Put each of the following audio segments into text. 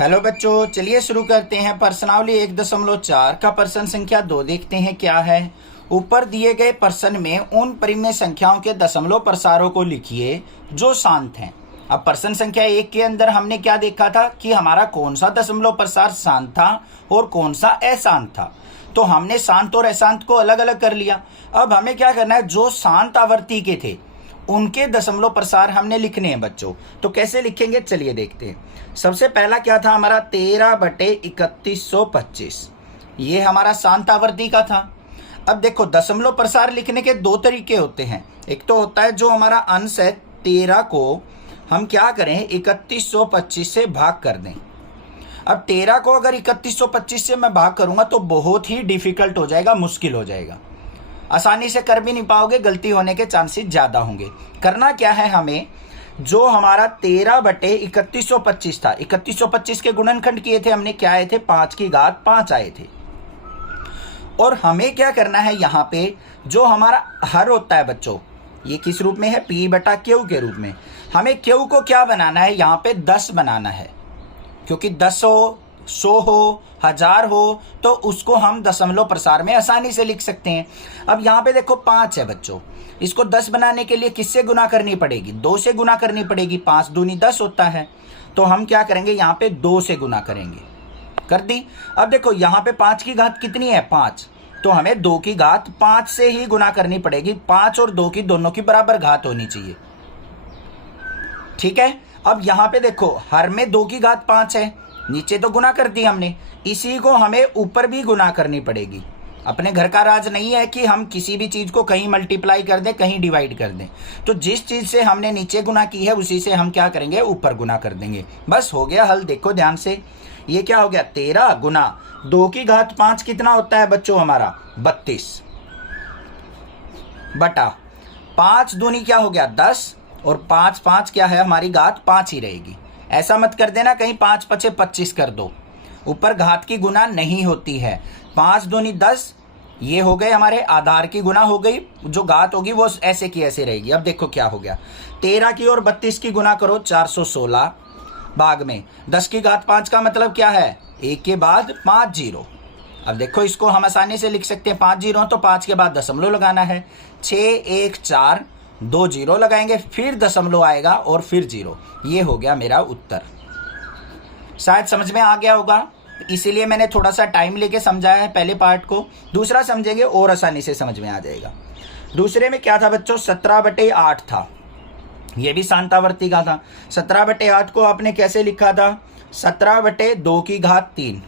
Hello बच्चों, चलिए शुरू करते हैं। प्रश्नावली 1.4 का प्रश्न संख्या 2 देखते हैं क्या है। ऊपर दिए गए प्रश्न में उन परिमेय संख्याओं के दशमलव प्रसारों को लिखिए जो शांत हैं। अब प्रश्न संख्या 1 के अंदर हमने क्या देखा था कि हमारा कौन सा दशमलव प्रसार शांत था और कौन सा अशांत था। तो हमने शांत और अशांत को अलग अलग कर लिया। अब हमें क्या करना है, जो शांत आवृत्ति के थे उनके दशमलव प्रसार हमने लिखने हैं बच्चों। तो कैसे लिखेंगे चलिए देखते हैं। सबसे पहला क्या था हमारा 13/3125, ये हमारा शांत आवृत्ति का था। अब देखो दशमलव प्रसार लिखने के दो तरीके होते हैं। एक तो होता है जो हमारा अंश है 13 को हम क्या करें 3125 से भाग कर दें। अब 13 को अगर 3125 से मैं भाग करूंगा तो बहुत ही डिफिकल्ट हो जाएगा, मुश्किल हो जाएगा, आसानी से कर भी नहीं पाओगे, गलती होने के चांसेस ज्यादा होंगे। करना क्या है हमें, जो हमारा 13/3125 था, 3125 के गुणनखंड किए थे हमने, क्या आए थे 5 की घात 5 आए थे। और हमें क्या करना है यहाँ पे, जो हमारा हर होता है बच्चों, ये किस रूप में है P/Q के रूप में। हमें Q को क्या बनाना है, यहाँ पे 10 बनाना है, क्योंकि 10 हो 100 हो 1000 हो तो उसको हम दशमलव प्रसार में आसानी से लिख सकते हैं। अब यहाँ पे देखो 5 है बच्चों, इसको 10 बनाने के लिए किससे गुना करनी पड़ेगी, 2 से गुना करनी पड़ेगी। 5 दूनी 10 होता है, तो हम क्या करेंगे यहाँ पे 2 से गुना करेंगे, कर दी। अब देखो यहाँ पे 5 की घात कितनी है 5, तो हमें 2 की घात 5 से ही गुना करनी पड़ेगी। 5 और 2 की दोनों की बराबर घात होनी चाहिए, ठीक है। अब यहाँ पे देखो हर में 2 की घात 5 है, नीचे तो गुना कर दी हमने, इसी को हमें ऊपर भी गुना करनी पड़ेगी। अपने घर का राज नहीं है कि हम किसी भी चीज को कहीं मल्टीप्लाई कर दें कहीं डिवाइड कर दें। तो जिस चीज से हमने नीचे गुना की है उसी से हम क्या करेंगे ऊपर गुना कर देंगे। बस हो गया हल। देखो ध्यान से, ये क्या हो गया 13 गुना 2 की घात 5 कितना होता है बच्चों हमारा 32 बटा 5 दूनी क्या हो गया 10 और 5 5 क्या है हमारी घात 5 ही रहेगी। ऐसा मत कर देना कहीं 5 5 25 कर दो, ऊपर घात की गुना नहीं होती है। 5 दूनी 10, ये हो गए हमारे आधार की गुना हो गई, जो घात होगी वो ऐसे की ऐसे रहेगी। अब देखो क्या हो गया 13 की और 32 की गुना करो 416 भाग में 10 की घात 5 का मतलब क्या है 1 के बाद 5 जीरो। अब देखो इसको हम आसानी से लिख सकते हैं 5 जीरो तो 5 के बाद दशमलव लगाना है, 6 1 4 2 जीरो लगाएंगे, फिर दशमलव आएगा और फिर जीरो। ये हो गया मेरा उत्तर। शायद समझ में आ गया होगा, इसीलिए मैंने थोड़ा सा टाइम लेके समझाया है पहले पार्ट को, दूसरा समझेंगे और आसानी से समझ में आ जाएगा। दूसरे में क्या था बच्चों 17/8 था, ये भी शांत आवृत्ति का था। 17/8 को आपने कैसे लिखा था 17/2 की घात 3।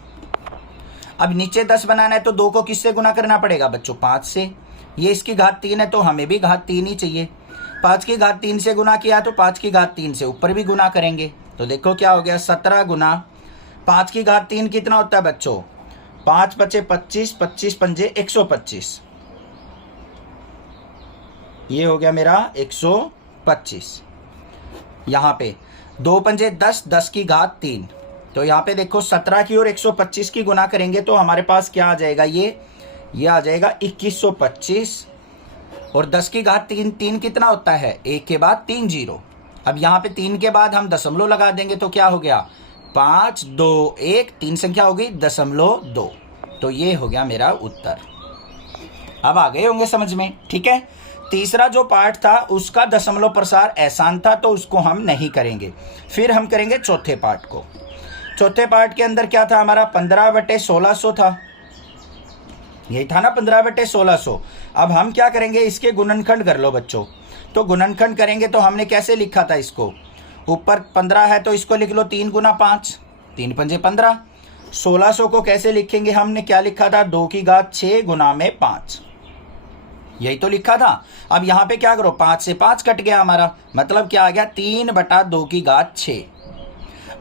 अब नीचे 10 बनाना है तो 2 को किससे गुना करना पड़ेगा बच्चों 5 से। ये इसकी घात 3 है तो हमें भी घात 3 ही चाहिए। 5 की घात 3 से गुना किया तो 5 की घात 3 से ऊपर भी गुना करेंगे। तो देखो क्या हो गया 17 गुना 5 की घात 3 कितना होता है बच्चों 5 5 25 25 पंजे 125, ये हो गया मेरा 125। यहाँ पे 2 पंजे 10 10 की घात 3, तो यहाँ पे देखो 17 की और 125 की गुना करेंगे तो हमारे पास क्या आ जाएगा, ये आ जाएगा 2125। और 10 की घात 3 कितना होता है 1 के बाद 3 जीरो। अब यहाँ पे 3 के बाद हम दशमलव लगा देंगे तो क्या हो गया 5 2 1, 3 संख्या हो गई 0.2। तो ये हो गया मेरा उत्तर। अब आ गए होंगे समझ में, ठीक है। तीसरा जो पार्ट था उसका दशमलव प्रसार अशांत था तो उसको हम नहीं करेंगे, फिर हम करेंगे चौथे पार्ट को। चौथे पार्ट के अंदर क्या था हमारा 15/1600 था, यही था ना 15/1600। अब हम क्या करेंगे इसके गुणनखंड कर लो बच्चों। तो गुणनखंड करेंगे तो हमने कैसे लिखा था इसको, ऊपर 15 है तो इसको लिख लो 3 गुना 5, 3 पंजे 15। 1600 को कैसे लिखेंगे, हमने क्या लिखा था 2 की घात 6 गुना में 5, यही तो लिखा था। अब यहाँ पे क्या करो 5 से 5 कट गया हमारा, मतलब क्या आ गया 3/2 की घात 6।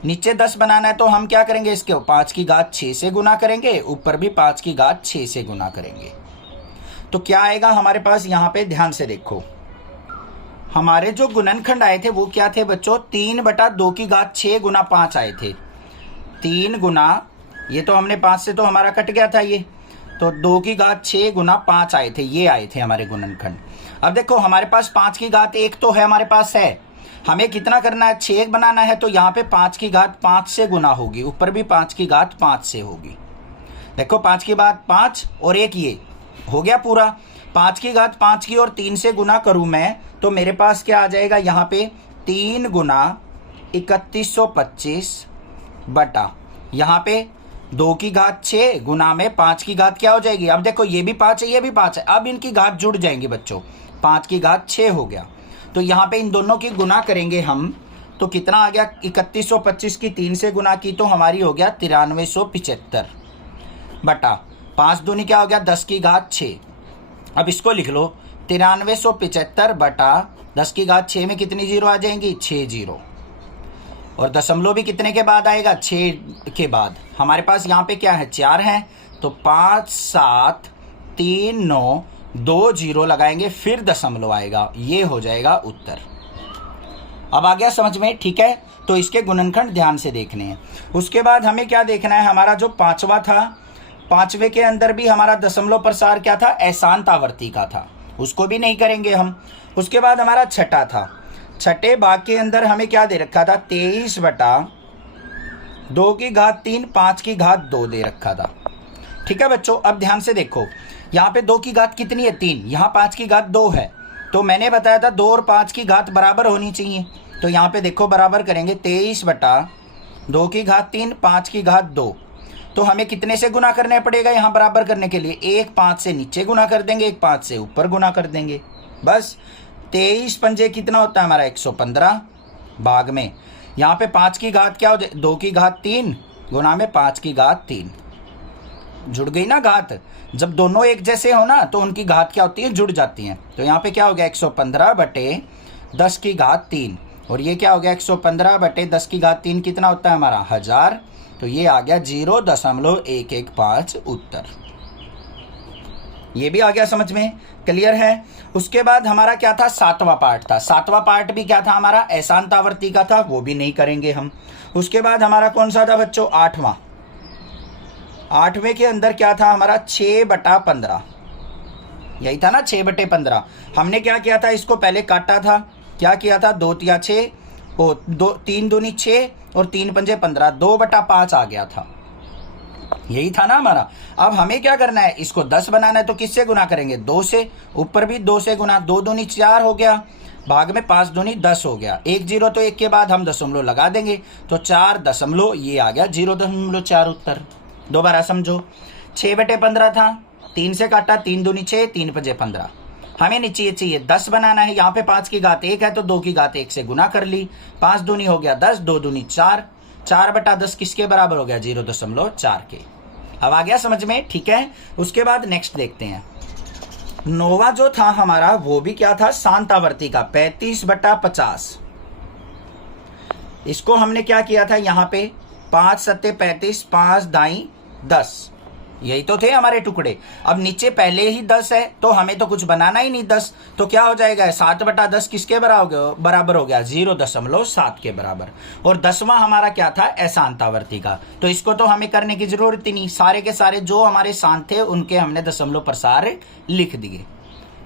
नीचे 10 बनाना है तो हम क्या करेंगे इसके 5 की घात 6 से गुना करेंगे, ऊपर भी 5 की घात 6 से गुना करेंगे। तो क्या आएगा हमारे पास, यहाँ पे ध्यान से देखो हमारे जो गुणनखंड आए थे वो क्या थे बच्चों 3/2 की घात 6 गुना 5 आए थे। 3 गुना, ये तो हमने 5 से तो हमारा कट गया था ये, तो 2 की घात 6 गुना 5 आए थे, ये आए थे हमारे गुणनखंड। अब देखो हमारे पास 5 की घात 1 तो है हमारे पास है, हमें कितना करना है, 6 बनाना है, तो यहाँ पे 5 की घात 5 से गुना होगी, ऊपर भी 5 की घात 5 से होगी। देखो 5 की घात 5 और एक ये हो गया पूरा। 5 की घात 5 की और 3 से गुना करूं मैं तो मेरे पास क्या आ जाएगा, यहाँ पे 3 गुना 3125 बटा यहाँ पे 2 की घात 6 गुना में 5 की घात क्या हो जाएगी। अब देखो ये भी 5 है ये भी 5 है, अब इनकी घात जुड़ जाएंगी बच्चों, 5 की घात 6 हो गया। तो यहाँ पे इन दोनों की गुना करेंगे हम, तो कितना आ गया, 3125 की 3 से गुना की तो हमारी हो गया 9375 बटा 5 दूनी क्या हो गया 10 की घात 6। अब इसको लिख लो 9375 बटा 10 की घात 6 में कितनी जीरो आ जाएंगी, 6 जीरो। और दशमलव भी कितने के बाद आएगा, 6 के बाद। हमारे पास यहाँ पे क्या है, 4 है, तो 5 7 3 9 2 जीरो लगाएंगे, फिर दशमलव आएगा, ये हो जाएगा उत्तर। अब आ गया समझ में, ठीक है। तो इसके गुणनखंड ध्यान से देखने हैं। उसके बाद हमें क्या देखना है, हमारा जो पांचवा था, पांचवे के अंदर भी हमारा दशमलव प्रसार क्या था, अशांत आवर्ती का था, उसको भी नहीं करेंगे हम। उसके बाद हमारा छठा था, छठे भाग के अंदर हमें क्या दे रखा था, 23 बटा 2 की घात 3 5 की घात 2 दे रखा था। ठीक है बच्चों, अब ध्यान से देखो, यहाँ पे 2 की घात कितनी है, 3, यहाँ 5 की घात 2 है, तो मैंने बताया था 2 और 5 की घात बराबर होनी चाहिए। तो यहाँ पे देखो बराबर करेंगे, 23 बटा 2 की घात 3 5 की घात 2, तो हमें कितने से गुना करने पड़ेगा यहाँ बराबर करने के लिए, एक 5 से नीचे गुना कर देंगे, एक 5 से ऊपर गुना कर देंगे, बस। 23 पंजे कितना होता है हमारा, 115 भाग में यहाँ पे 5 की घात क्या हो जाए, 2 की घात 3 गुना में 5 की घात 3, जुड़ गई ना घात। जब दोनों एक जैसे हो ना तो उनकी घात क्या होती है, जुड़ जाती हैं। तो यहाँ पे क्या हो गया, 115 बटे 10 की घात 3, और ये क्या हो गया, 115 बटे 10 की घात 3 कितना होता है हमारा, 1000। तो ये आ गया 0.115 उत्तर। ये भी आ गया समझ में, क्लियर है। उसके बाद हमारा क्या था, सातवां पार्ट था। सातवां पार्ट भी क्या था हमारा, अशांत आवर्ती का था, वो भी नहीं करेंगे हम। उसके बाद हमारा कौन सा था बच्चों, आठवां। आठवें के अंदर क्या था हमारा, 6 बटा 15, यही था ना, 6 बटे 15। हमने क्या किया था, इसको पहले काटा था, क्या किया था, 2 तिया 6, 3 दूनी 6 और 3 पंजे 15, 2 बटा 5 आ गया था, यही था ना हमारा। अब हमें क्या करना है, इसको 10 बनाना है, तो किससे गुना करेंगे, 2 से, ऊपर भी 2 से गुना, 2 दूनी 4 हो गया, भाग में 5 दूनी 10 हो गया, 1 जीरो, तो 1 के बाद हम दशमलव लगा देंगे, तो 4 दशमलव, ये आ गया 0.4 उत्तर। दोबारा समझो, 6 बटे 15 था, 3 से काटा, 3 दूनी 6, 3 पंजे 15, हमें नीचे चाहिए 10 बनाना है। यहाँ पे 5 की घात 1 है तो 2 की घात 1 से गुना कर ली, 5 दूनी हो गया 10, 2 दूनी 4, 4 बटा 10 किसके बराबर हो गया, 0.4 के। अब आ गया समझ में, ठीक है। उसके बाद नेक्स्ट देखते हैं, नौवा जो था हमारा वो भी क्या था, शांत आवर्ती का, 35 बटा 50। इसको हमने क्या किया था, यहाँ पे 5 सत्ते 35, 5 दाई 10, यही तो थे हमारे टुकड़े। अब नीचे पहले ही 10 है तो हमें तो कुछ बनाना ही नहीं, 10 तो क्या हो जाएगा, 7 बटा 10 किसके बराबर हो गया, 0.7 के बराबर। और 10वां हमारा क्या था, अशांत आवर्ती का, तो इसको तो हमें करने की जरूरत ही नहीं, सारे के सारे जो हमारे शांत थे उनके हमने दशमलव प्रसार लिख दिए।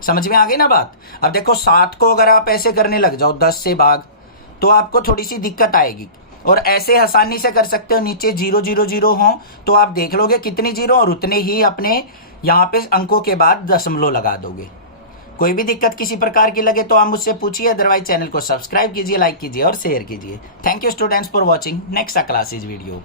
समझ में आ गई ना बात। अब देखो 7 को अगर आप ऐसे करने लग जाओ 10 से भाग, तो आपको थोड़ी सी दिक्कत आएगी, और ऐसे आसानी से कर सकते हो, नीचे 0 0 0 हो तो आप देख लोगे कितनी जीरो, और उतने ही अपने यहाँ पे अंकों के बाद दशमलव लगा दोगे। कोई भी दिक्कत किसी प्रकार की लगे तो आप मुझसे पूछिए, अदरवाइज चैनल को सब्सक्राइब कीजिए, लाइक कीजिए और शेयर कीजिए। Thank you students for watching next classes video.